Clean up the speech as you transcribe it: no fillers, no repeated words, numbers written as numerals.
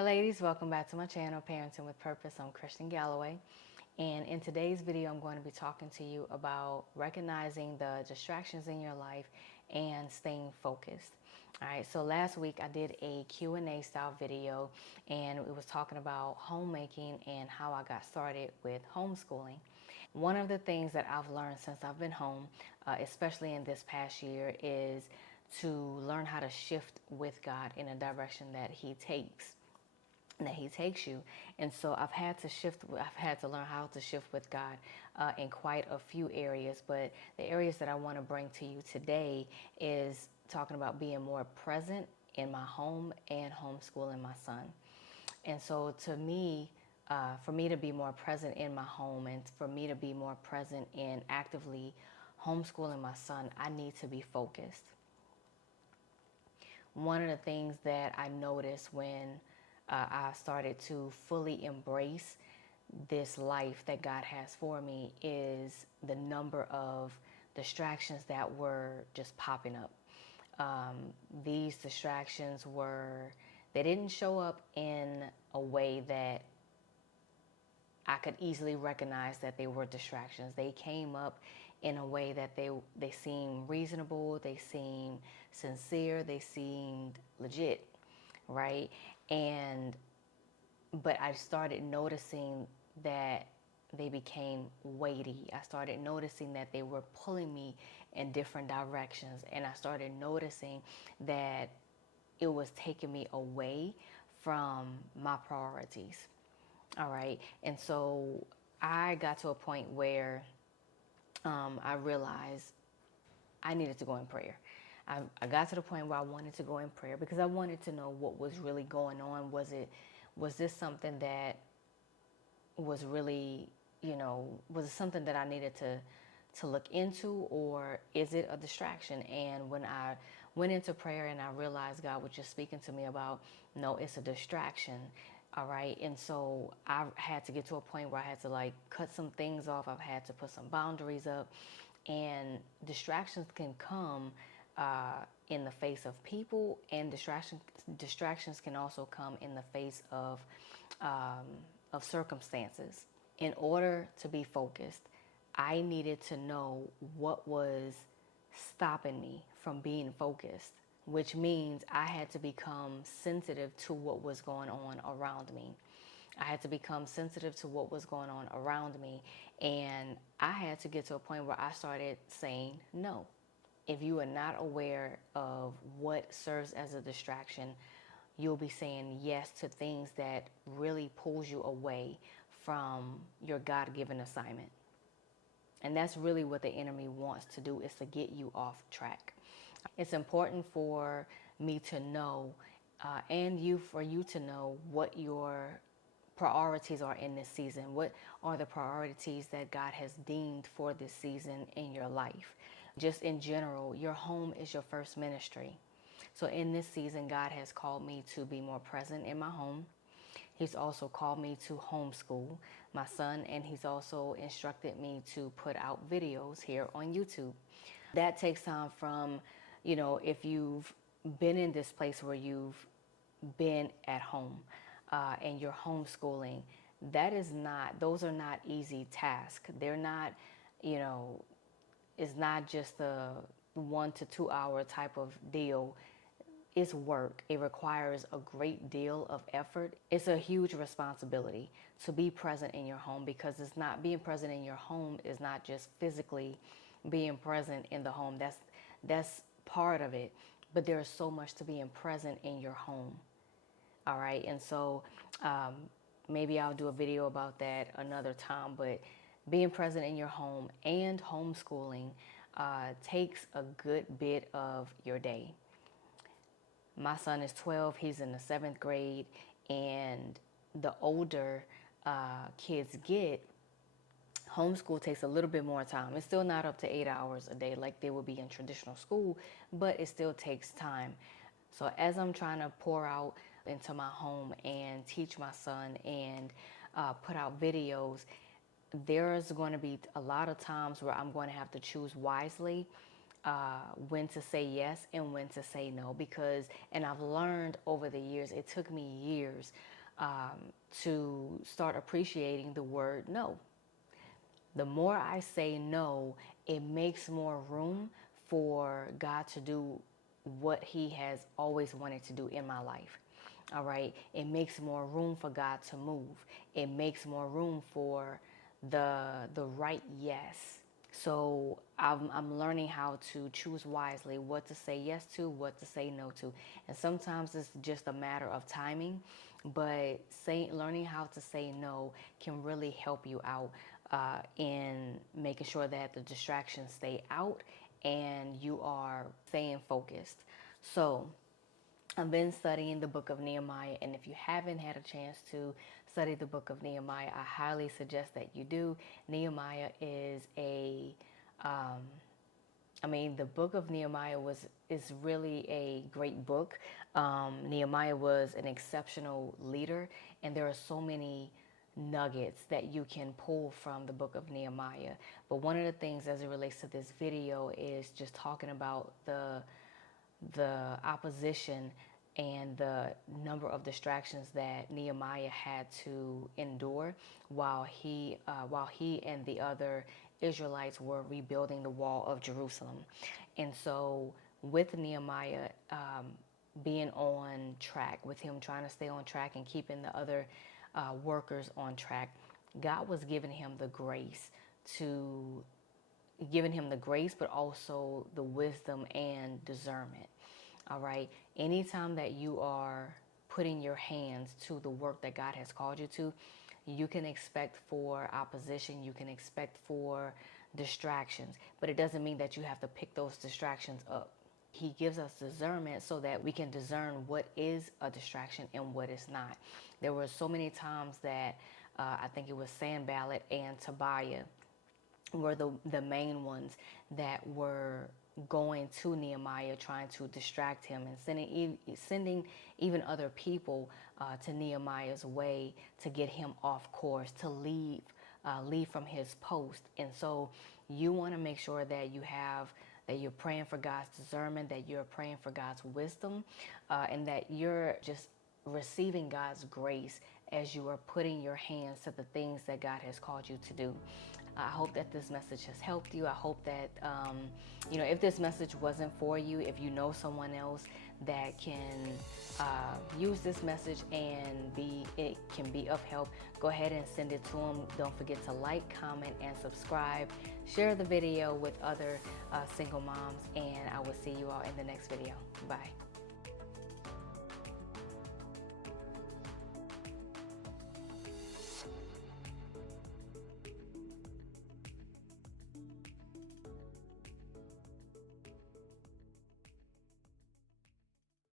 Hey ladies, welcome back to my channel, Parenting with Purpose. I'm Kristen Galloway. And in today's video, I'm going to be talking to you about recognizing the distractions in your life and staying focused. All right, so last week I did a Q&A style video and it was talking about homemaking and how I got started with homeschooling. One of the things that I've learned since I've been home, especially in this past year, is to learn how to shift with God in a direction that He takes you. And so I've had to learn how to shift with God in quite a few areas. But the areas that I want to bring to you today is talking about being more present in my home and homeschooling my son. And so to me, for me to be more present in my home and for me to be more present in actively homeschooling my son, I need to be focused. One of the things that I noticed when I started to fully embrace this life that God has for me is the number of distractions that were just popping up. These distractions they didn't show up in a way that I could easily recognize that they were distractions. They came up in a way that they seemed reasonable, they seemed sincere, they seemed legit, right? But I started noticing that they became weighty. I started noticing that they were pulling me in different directions. And I started noticing that it was taking me away from my priorities. All right. And so I got to a point where I realized I needed to go in prayer. I got to the point where I wanted to go in prayer because I wanted to know what was really going on. Was this something that was really, was it something that I needed to look into, or is it a distraction? And when I went into prayer and I realized God was just speaking to me about, no, it's a distraction. All right. And so I had to get to a point where I had to cut some things off. I've had to put some boundaries up, and distractions can come in the face of people, and distractions can also come in the face of circumstances. In order to be focused, I needed to know what was stopping me from being focused, which means I had to become sensitive to what was going on around me. I had to become sensitive to what was going on around me, and I had to get to a point where I started saying no. If you are not aware of what serves as a distraction, you'll be saying yes to things that really pulls you away from your God-given assignment. And that's really what the enemy wants to do, is to get you off track. It's important for me to know, for you to know what your priorities are in this season. What are the priorities that God has deemed for this season in your life? Just in general, your home is your first ministry. So in this season, God has called me to be more present in my home. He's also called me to homeschool my son, and he's also instructed me to put out videos here on YouTube. That takes time from, if you've been in this place where you've been at home and you're homeschooling, those are not easy tasks. They're not, it's not just a 1 to 2 hour type of deal. It's work. It requires a great deal of effort. It's a huge responsibility to be present in your home, because being present in your home is not just physically being present in the home. That's part of it, but there's so much to being present in your home. All right. And so maybe I'll do a video about that another time, but being present in your home and homeschooling takes a good bit of your day. My son is 12, he's in the 7th grade, and the older kids get, homeschool takes a little bit more time. It's still not up to 8 hours a day like they would be in traditional school, but it still takes time. So as I'm trying to pour out into my home and teach my son and put out videos, there's going to be a lot of times where I'm going to have to choose wisely when to say yes and when to say no, because, and I've learned over the years, it took me years to start appreciating the word no. The more I say no, it makes more room for God to do what He has always wanted to do in my life. All right. It makes more room for God to move. It makes more room for the right yes. So I'm learning how to choose wisely what to say yes to, what to say no to. And sometimes it's just a matter of timing, but learning how to say no can really help you out in making sure that the distractions stay out and you are staying focused. So I've been studying the book of Nehemiah, and if you haven't had a chance to study the book of Nehemiah, I highly suggest that you do. Nehemiah is the book of Nehemiah is really a great book. Nehemiah was an exceptional leader, and there are so many nuggets that you can pull from the book of Nehemiah. But one of the things as it relates to this video is just talking about the opposition and the number of distractions that Nehemiah had to endure while he and the other Israelites were rebuilding the wall of Jerusalem. And so with Nehemiah being on track, with him trying to stay on track and keeping the other workers on track, God was giving him the grace, but also the wisdom and discernment. All right. Anytime that you are putting your hands to the work that God has called you to, you can expect for opposition. You can expect for distractions, but it doesn't mean that you have to pick those distractions up. He gives us discernment so that we can discern what is a distraction and what is not. There were so many times that I think it was Sanballat and Tobiah were the main ones that were going to Nehemiah, trying to distract him and sending even other people to Nehemiah's way to get him off course, to leave from his post. And so you want to make sure that you're praying for God's discernment, that you're praying for God's wisdom, and that you're just receiving God's grace as you are putting your hands to the things that God has called you to do. I hope that this message has helped you. I hope that, if this message wasn't for you, if you know someone else that can use this message and it can be of help, go ahead and send it to them. Don't forget to like, comment, and subscribe. Share the video with other single moms, and I will see you all in the next video. Bye.